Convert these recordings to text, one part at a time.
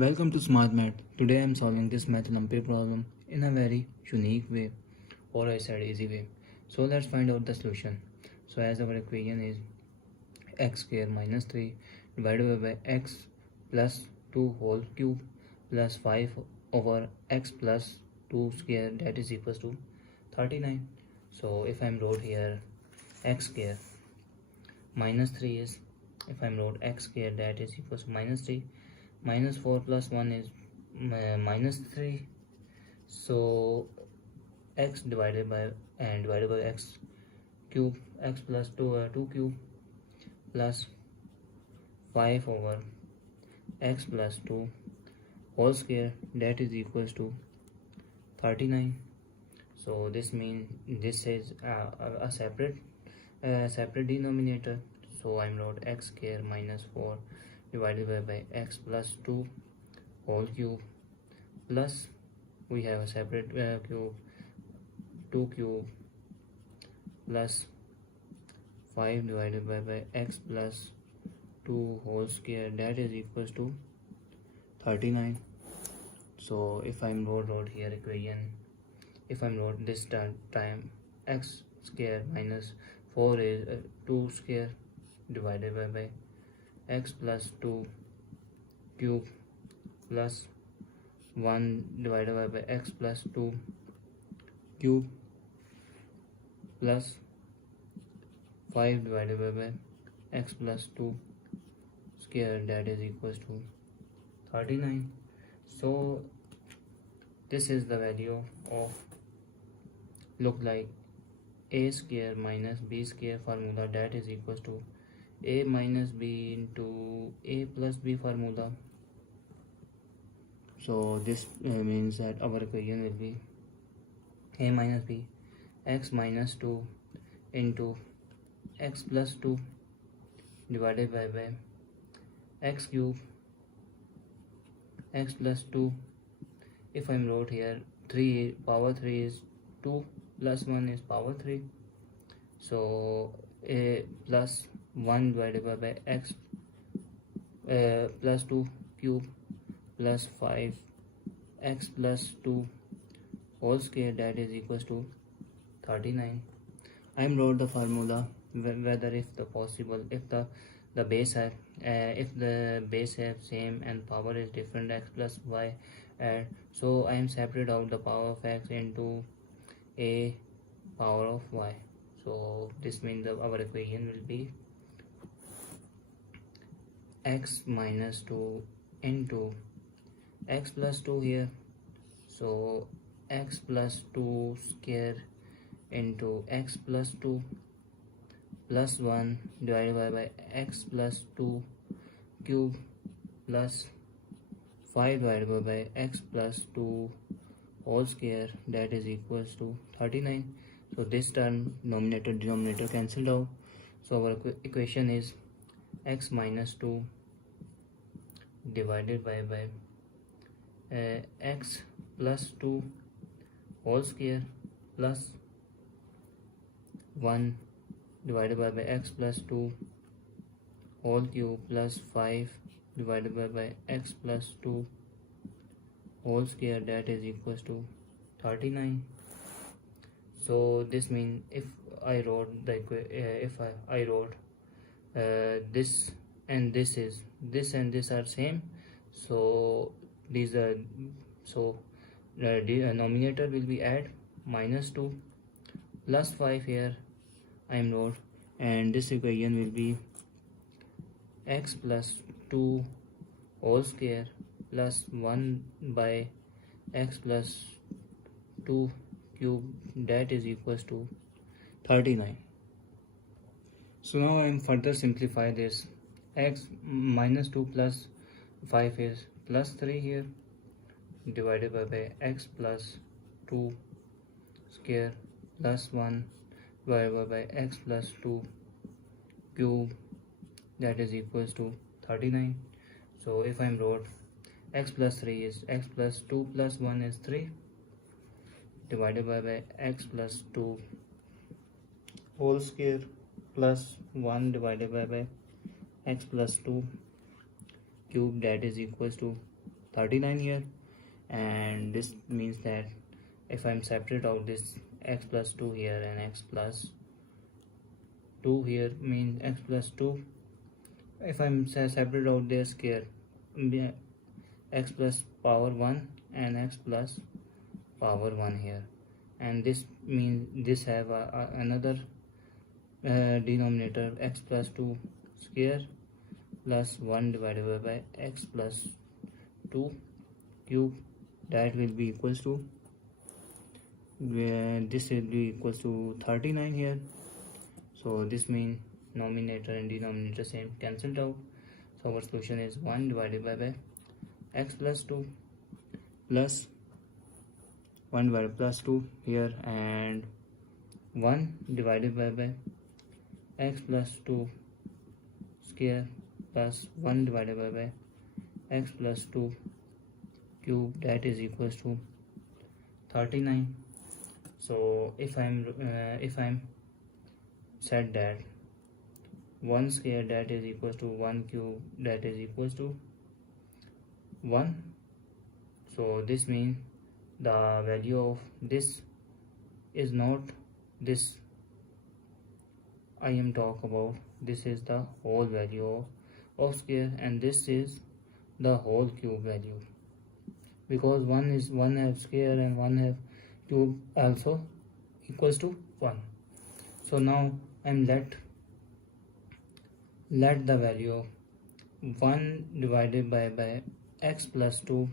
Welcome to Smart Math. Today I am solving this Math Olympiad problem in a very unique way, or I said easy way. So let's find out the solution. So as our equation is x square minus 3 divided by x plus 2 whole cube plus 5 over x plus 2 square, that is equals to 39. So if I'm wrote here x square minus 3 is, if I'm wrote x square, that is equals to minus 3, minus 4 plus 1 is minus 3. So x divided by x cube, x plus 2 cube plus 5 over x plus 2 whole square, that is equals to 39. So this means this is a separate denominator. So I'm wrote x square minus 4 divided by x plus 2 whole cube plus, we have a separate cube, 2 cube plus 5 divided by x plus 2 whole square, that is equals to 39. So if I'm wrote here equation, if I'm wrote this time x square minus 4 is 2 square divided by x plus 2 cube plus 1 divided by x plus 2 cube plus 5 divided by x plus 2 square, that is equals to 39. So this is the value of look like a square minus b square formula, that is equals to a minus b into a plus b formula. So this means that our equation will be a minus b, x minus 2 into x plus 2 divided by x cube, x plus 2. If I'm wrote here 3 power 3 is 2 plus 1 is power 3. So a plus 1 divided by x plus 2 cube plus 5 x plus 2 whole square, that is equals to 39. I wrote the formula whether if the possible, if the base have if the base have same and power is different, x plus y, so I am separate out the power of x into a power of y. So this means our equation will be x minus 2 into x plus 2 here, so x plus 2 square into x plus 2 plus 1 divided by x plus 2 cube plus 5 divided by x plus 2 whole square, that is equals to 39. So this term numerator denominator cancelled out. So our equation is x minus 2 divided by x plus 2 whole square plus 1 divided by x plus 2 whole cube plus 5 divided by x plus 2 whole square, that is equals to 39. So this means if I wrote the if I wrote this and this is this and this are same, so these are, so the denominator will be add minus 2 plus 5 here I am wrote, and this equation will be x plus 2 whole square plus 1 by x plus 2 cube, that is equals to 39. So now I am further simplify this. X minus 2 plus 5 is plus 3 here divided by x plus 2 square plus 1 divided by x plus 2 cube, that is equals to 39. So if I'm wrote x plus 3 is x plus 2 plus 1 is 3 divided by x plus 2 whole square plus 1 divided by x plus 2 cube, that is equals to 39 here, and this means that if I'm separate out this x plus 2 here and x plus 2 here means x plus 2, if I'm separate out their square, x plus power 1 and x plus power 1 here, and this means this have another denominator x plus 2 square plus 1 divided by x plus 2 cube, that will be equals to this will be equals to 39 here. So this means numerator and denominator same, cancelled out. So our solution is 1 divided by x plus 2 plus 1 divided plus 2 here, and 1 divided by x plus 2 square plus 1 divided by x plus 2 cube, that is equals to 39. So if I'm said that 1 square that is equals to 1 cube that is equals to 1, so this means the value of this is not this I am talk about, this is the whole value of square, and this is the whole cube value, because one have square and one have cube also equals to 1. So now I'm let the value of 1 divided by x plus 2,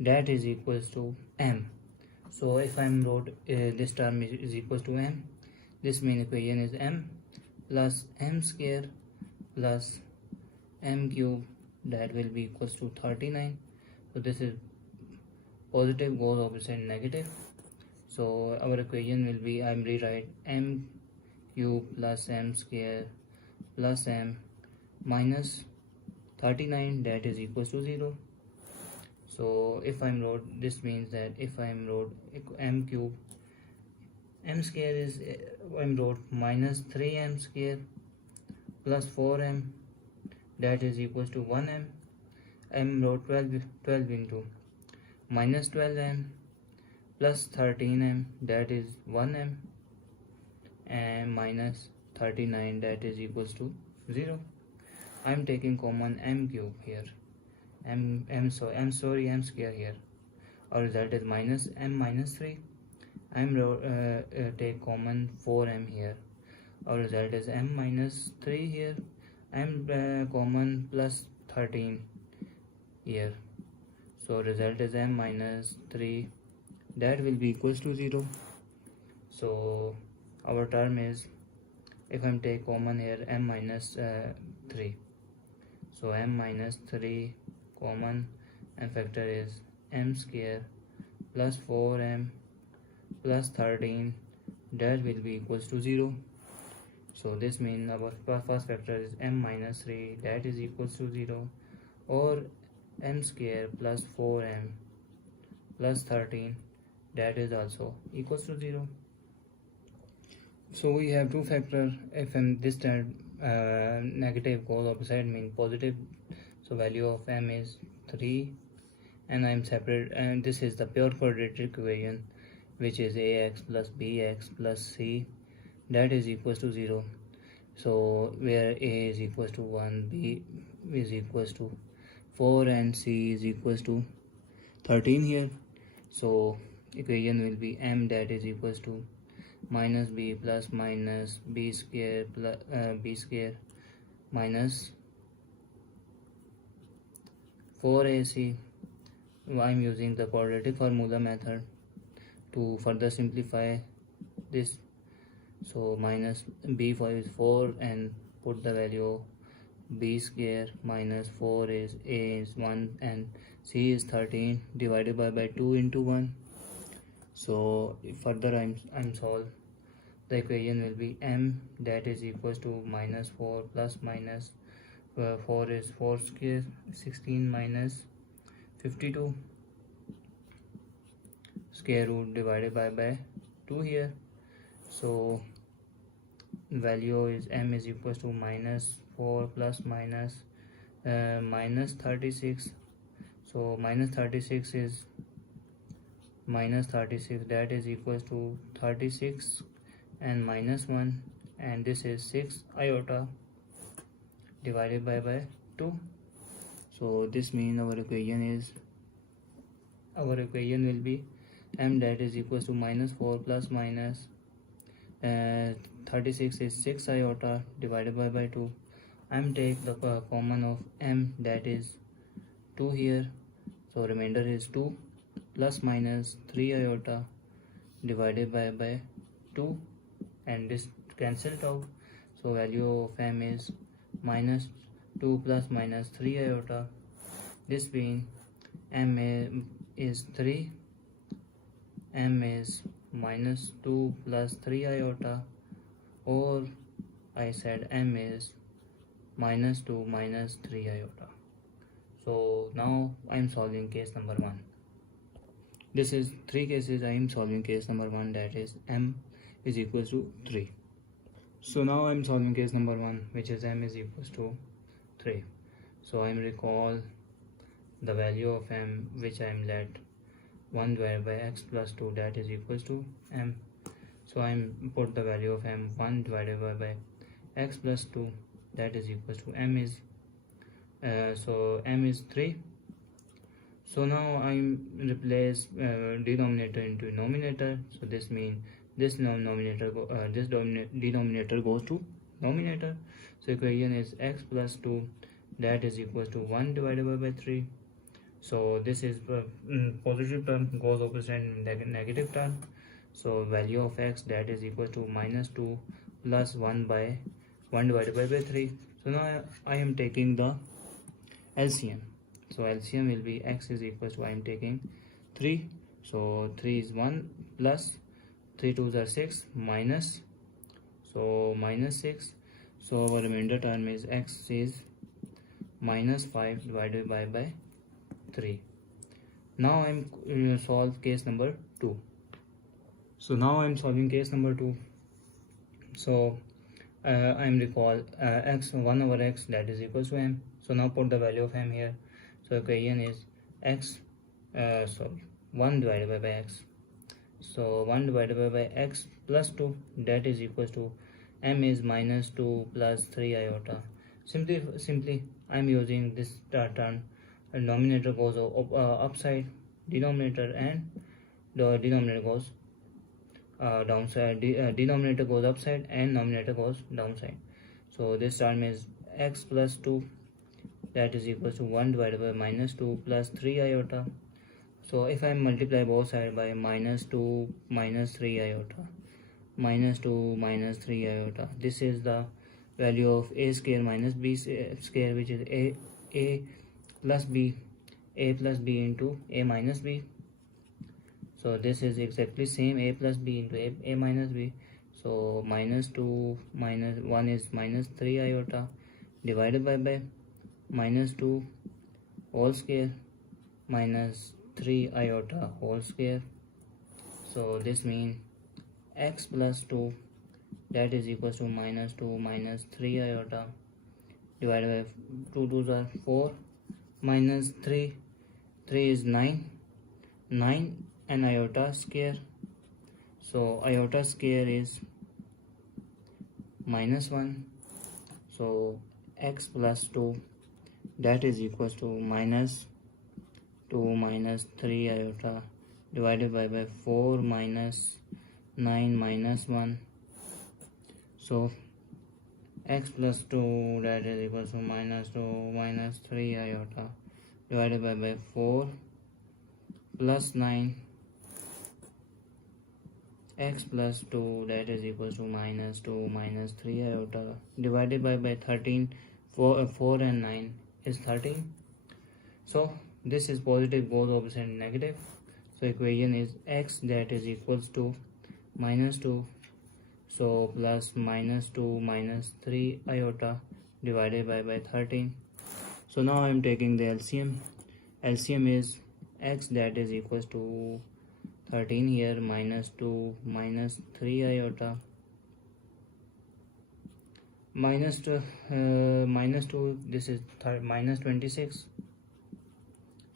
that is equals to m. So if I'm wrote this term is equals to m, this means equation is m plus m square plus m cube, that will be equals to 39. So this is positive goes opposite negative. So our equation will be, I'm rewrite m cube plus m square plus m minus 39, that is equals to 0. So if I'm wrote, this means that if I'm wrote m cube, m square is I'm wrote minus 3m square plus 4m, that is equals to 1m. I'm wrote 12 into minus 12m plus 13m, that is 1m, and minus 39, that is equals to 0. I'm taking common m cube here, m square here. Our result is minus m minus 3. I'm take common 4m here. Our result is m minus 3 here. I'm common plus 13 here. So result is m minus 3, that will be equals to 0. So our term is, if I'm take common here m minus 3, so m minus 3 common, and factor is m square plus 4m plus 13, that will be equals to 0. So this means our first factor is m minus 3, that is equals to 0, or m square plus 4m plus 13, that is also equals to 0. So we have two factors. If this negative goes opposite mean positive, so value of m is 3, and I'm separate, and this is the pure quadratic equation, which is ax plus bx plus c, that is equals to 0. So where a is equals to 1, b is equals to 4, and c is equals to 13 here. So equation will be m, that is equals to minus b plus minus b square plus b square minus 4ac. I'm using the quadratic formula method to further simplify this. So minus b is 4, and put the value of b square minus 4 is a is 1 and c is 13 divided by 2 into 1. So further I'm solve, the equation will be m, that is equals to minus 4 plus minus 4 is 4 square 16 minus 52 square root divided by 2 here. So value is m is equals to minus 4 plus minus minus 36. So minus 36 is minus 36, that is equals to 36 and minus 1, and this is 6 iota divided by 2. So this means our equation will be m, that is equals to minus 4 plus minus 36 is 6 iota divided by 2. I'm take the common of m, that is 2 here, so remainder is 2 plus minus 3 iota divided by 2, and this cancelled out, so value of m is minus 2 plus minus 3 iota. This being m is 3, m is minus 2 plus 3 iota, or I said m is minus 2 minus 3 iota. So now I am solving case number 1. This is 3 cases. I am solving case number 1, that is m is equals to 3. So now I am solving case number 1, which is m is equals to 3. So I am recall the value of m, which I am let 1 divided by x plus 2, that is equals to m. So I am put the value of m, 1 divided by x plus 2, that is equals to m is so m is 3. So now I replace denominator into numerator. So this means this denominator goes to numerator. So equation is x plus 2, that is equals to 1 divided by 3. So this is positive term goes opposite in negative term. So value of x, that is equal to minus 2 plus 1 divided by 3. So now I am taking the LCM. So LCM will be x is equal to, I am taking 3. So 3 is 1 plus 3 2s are 6 minus, so minus 6. So our remainder term is x is minus 5 divided by 3. Now I am solve case number 2. So now I am solving case number 2. So I am recall x 1 over x, that is equals to m. So now put the value of m here. So equation is x 1 divided by x. So 1 divided by x plus 2, that is equals to m is minus 2 plus 3 iota. Simply I am using this term. Denominator goes upside denominator, and the denominator goes downside. Denominator goes upside and numerator goes downside. So this term is x plus 2, that is equals to 1 divided by minus 2 plus 3 iota. So if I multiply both sides by minus 2 minus 3 iota, minus 2 minus 3 iota, this is the value of a square minus b square, which is a plus b into a minus b. So this is exactly same, a plus b into a minus b. So minus 2 minus 1 is minus 3 iota divided by minus 2 whole square minus 3 iota whole square. So this means x plus 2, that is equals to minus 2 minus 3 iota divided by 2 2s are 4 minus 3 is 9 and iota square. So iota square is minus 1. So x plus 2, that is equals to minus 2 minus 3 iota divided by 4 minus 9 minus 1. So x plus 2, that is equals to minus 2 minus 3 iota divided by 4 plus 9. X plus 2, that is equals to minus 2 minus 3 iota divided by 13. 4 and 9 is 13. So this is positive goes opposite negative. So equation is x, that is equals to minus 2, so plus minus 2 minus 3 iota divided by 13. So now I am taking the LCM. LCM is x, that is equals to 13 here, minus 2 minus 3 iota minus 2, this is minus 26.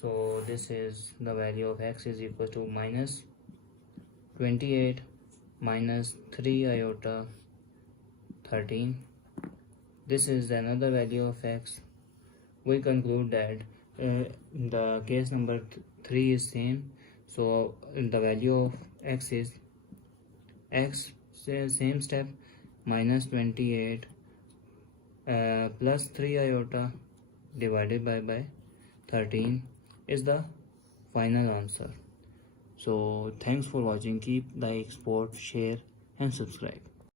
So this is the value of x is equal to minus 28 minus 3 iota 13. This is another value of x. We conclude that the case number 3 is same. So the value of x is x, same step, minus 28 plus 3 iota divided by 13 is the final answer. So thanks for watching. Keep like, support, share and subscribe.